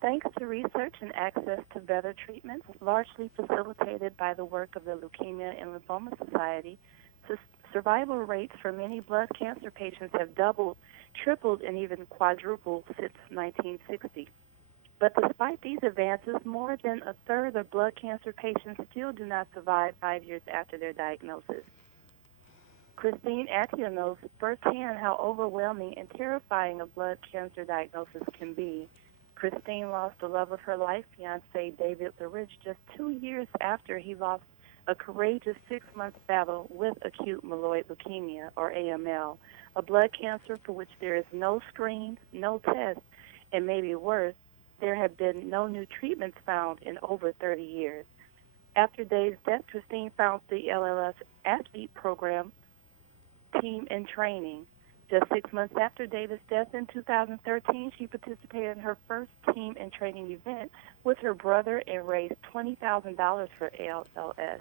Thanks to research and access to better treatments, largely facilitated by the work of the Leukemia and Lymphoma Society, survival rates for many blood cancer patients have doubled, tripled, and even quadrupled since 1960. But despite these advances, more than a third of blood cancer patients still do not survive 5 years after their diagnosis. Christine Attia knows firsthand how overwhelming and terrifying a blood cancer diagnosis can be. Christine lost the love of her life, fiancé David LaRich, just 2 years after he lost a courageous 6-month battle with acute myeloid leukemia, or AML, a blood cancer for which there is no screen, no test, and maybe worse, there have been no new treatments found in over 30 years. After Dave's death, Christine found the LLS athlete program team in training. Just 6 months after David's death in 2013, she participated in her first team in training event with her brother and raised $20,000 for ALS.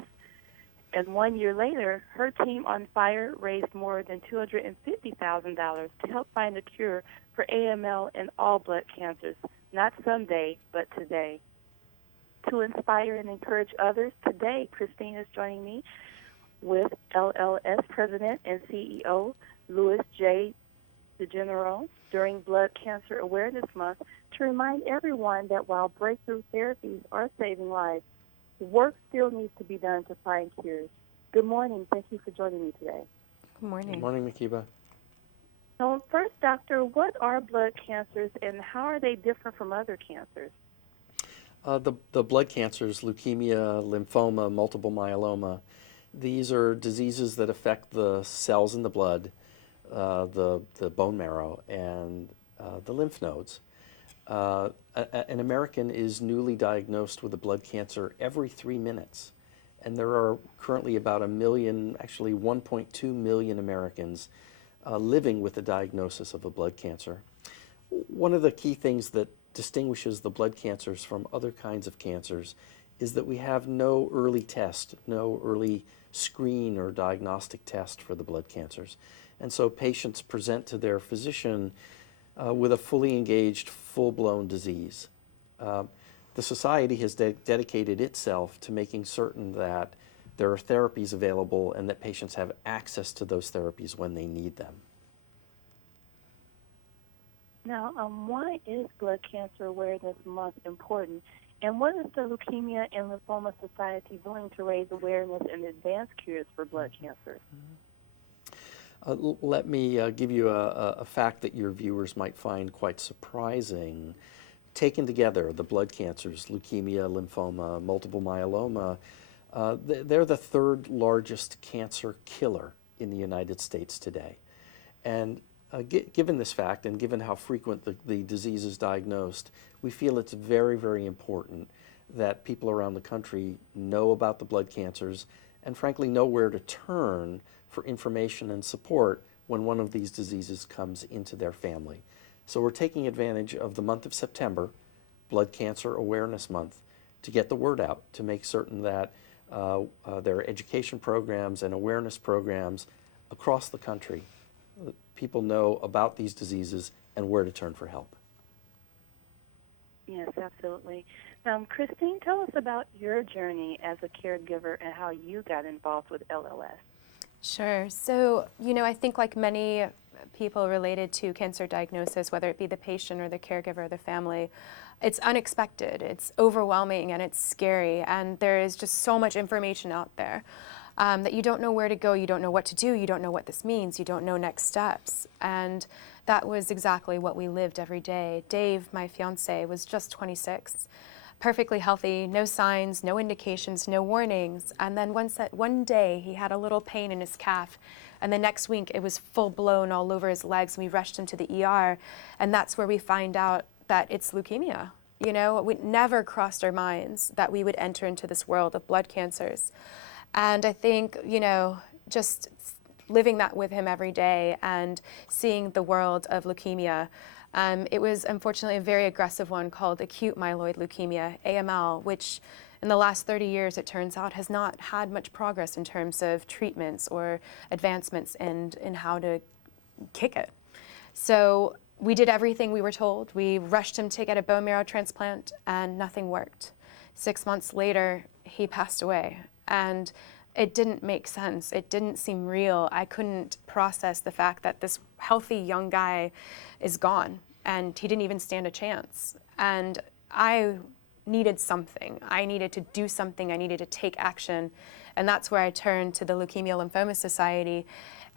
And 1 year later, her team on fire raised more than $250,000 to help find a cure for AML and all blood cancers, not someday, but today. To inspire and encourage others, today Christine is joining me with LLS President and CEO Louis J. DeGennaro during Blood Cancer Awareness Month to remind everyone that while breakthrough therapies are saving lives, work still needs to be done to find cures. Good morning. Thank you for joining me today. Good morning. Good morning, Makiba. So first, doctor, what are blood cancers and how are they different from other cancers? The blood cancers, leukemia, lymphoma, multiple myeloma, these are diseases that affect the cells in the blood, the bone marrow, and the lymph nodes. An American is newly diagnosed with a blood cancer every 3 minutes. And there are currently about 1 million, actually 1.2 million Americans living with the diagnosis of a blood cancer. One of the key things that distinguishes the blood cancers from other kinds of cancers is that we have no early test, no early screen or diagnostic test for the blood cancers. And so patients present to their physician with a fully engaged, full-blown disease. The Society has dedicated itself to making certain that there are therapies available and that patients have access to those therapies when they need them. Now, why is Blood Cancer Awareness Month important? And what is the Leukemia and Lymphoma Society doing to raise awareness and advance cures for blood cancers? Let me give you a fact that your viewers might find quite surprising. Taken together, the blood cancers, leukemia, lymphoma, multiple myeloma, they're the third largest cancer killer in the United States today. And given this fact and given how frequent the disease is diagnosed, we feel it's very, very important that people around the country know about the blood cancers and frankly know where to turn for information and support when one of these diseases comes into their family. So we're taking advantage of the month of September, Blood Cancer Awareness Month, to get the word out, to make certain that there are education programs and awareness programs across the country. People know about these diseases and where to turn for help. Yes, absolutely. Christine, tell us about your journey as a caregiver and how you got involved with LLS. Sure. So, I think like many people related to cancer diagnosis, whether it be the patient or the caregiver or the family, it's unexpected, it's overwhelming, and it's scary. And there is just so much information out there that you don't know where to go, you don't know what to do, you don't know what this means, you don't know next steps. And that was exactly what we lived every day. Dave, my fiance, was just 26. Perfectly healthy, no signs, no indications, no warnings. And then one day he had a little pain in his calf, and the next week it was full blown all over his legs, and we rushed him to the ER, and that's where we find out that it's leukemia. It never crossed our minds that we would enter into this world of blood cancers. And I think, just living that with him every day and seeing the world of leukemia, it was unfortunately a very aggressive one called acute myeloid leukemia, AML, which in the last 30 years, it turns out, has not had much progress in terms of treatments or advancements in how to kick it. So we did everything we were told. We rushed him to get a bone marrow transplant, and nothing worked. 6 months later, he passed away. And it didn't make sense. It didn't seem real. I couldn't process the fact that this healthy young guy is gone, and he didn't even stand a chance. And I needed something. I needed to do something. I needed to take action. And that's where I turned to the Leukemia Lymphoma Society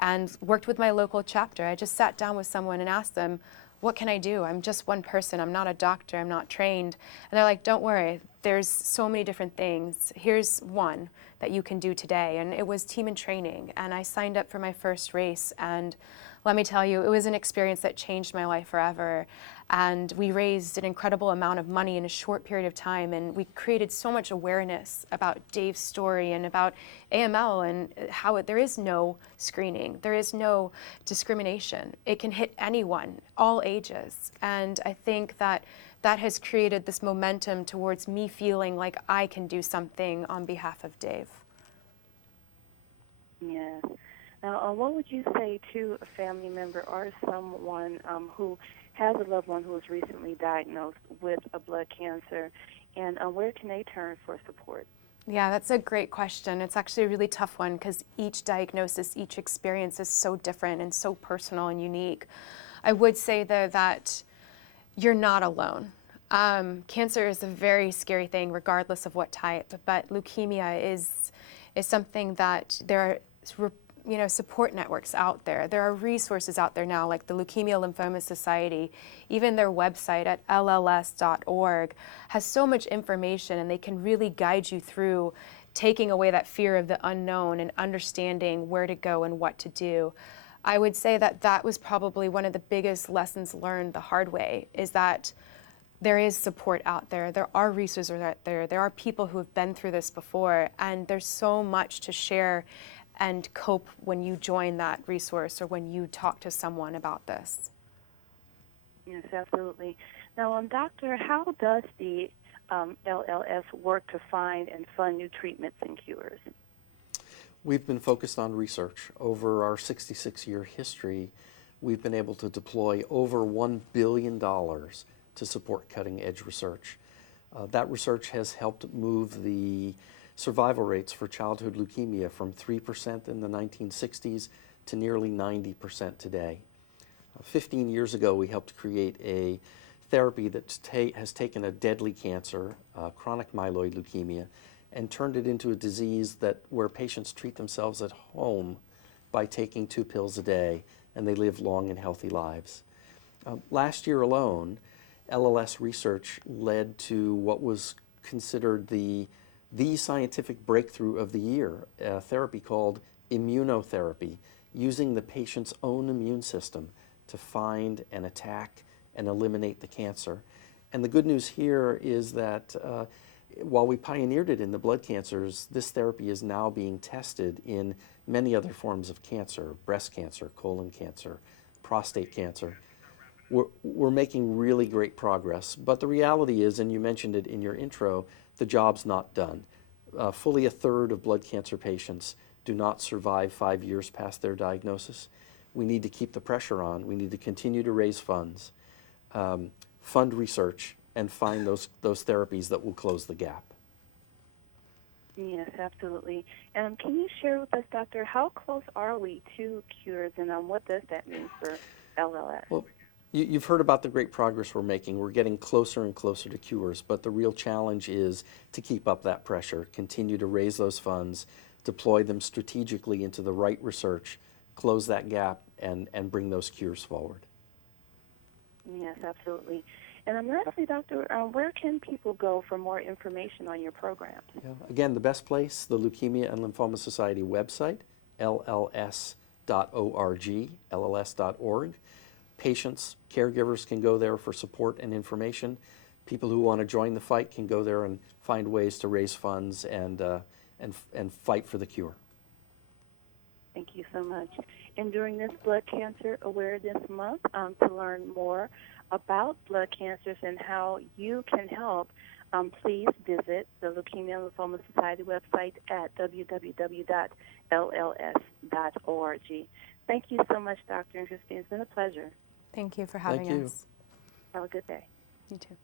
and worked with my local chapter. I just sat down with someone and asked them, what can I do? I'm just one person. I'm not a doctor. I'm not trained. And they're like, don't worry. There's so many different things. Here's one that you can do today. And it was team and training. And I signed up for my first race. And let me tell you, it was an experience that changed my life forever. And we raised an incredible amount of money in a short period of time. And we created so much awareness about Dave's story and about AML and how there is no screening. There is no discrimination. It can hit anyone, all ages. And I think that that has created this momentum towards me feeling like I can do something on behalf of Dave. Yes. Now, what would you say to a family member or someone who has a loved one who was recently diagnosed with a blood cancer, and where can they turn for support? Yeah, that's a great question. It's actually a really tough one because each diagnosis, each experience is so different and so personal and unique. I would say, though, that you're not alone. Cancer is a very scary thing, regardless of what type, but leukemia is something that there are support networks out there. There are resources out there now, like the Leukemia Lymphoma Society. Even their website at lls.org has so much information, and they can really guide you through taking away that fear of the unknown and understanding where to go and what to do. I would say that that was probably one of the biggest lessons learned the hard way, is that there is support out there. There are resources out there. There are people who have been through this before, and there's so much to share and cope when you join that resource or when you talk to someone about this. Yes, absolutely. Now, Doctor, how does the LLS work to find and fund new treatments and cures? We've been focused on research. Over our 66-year history, we've been able to deploy over $1 billion to support cutting-edge research. That research has helped move the survival rates for childhood leukemia from 3% in the 1960s to nearly 90% today. 15 years ago, we helped create a therapy that has taken a deadly cancer, chronic myeloid leukemia, and turned it into a disease where patients treat themselves at home by taking 2 pills a day, and they live long and healthy lives. Last year alone, LLS research led to what was considered the scientific breakthrough of the year, a therapy called immunotherapy, using the patient's own immune system to find and attack and eliminate the cancer. And the good news here is that while we pioneered it in the blood cancers, this therapy is now being tested in many other forms of cancer: breast cancer, colon cancer, prostate cancer. We're making really great progress, but the reality is, and you mentioned it in your intro, the job's not done. Fully a third of blood cancer patients do not survive 5 years past their diagnosis. We need to keep the pressure on. We need to continue to raise funds, fund research, and find those therapies that will close the gap. Yes, absolutely. And can you share with us, Doctor, how close are we to cures, and what does that mean for LLS? Well, you've heard about the great progress we're making. We're getting closer and closer to cures, but the real challenge is to keep up that pressure, continue to raise those funds, deploy them strategically into the right research, close that gap, and bring those cures forward. Yes, absolutely. And then lastly, Doctor, where can people go for more information on your programs? Yeah. Again, the best place, the Leukemia and Lymphoma Society website, lls.org, lls.org. Patients, caregivers can go there for support and information. People who want to join the fight can go there and find ways to raise funds and fight for the cure. Thank you so much. And during this Blood Cancer Awareness Month, to learn more about blood cancers and how you can help, please visit the Leukemia Lymphoma Society website at www.lls.org. Thank you so much, Dr. Interesting. It's been a pleasure. Thank you for having you. us. Have a good day. You too.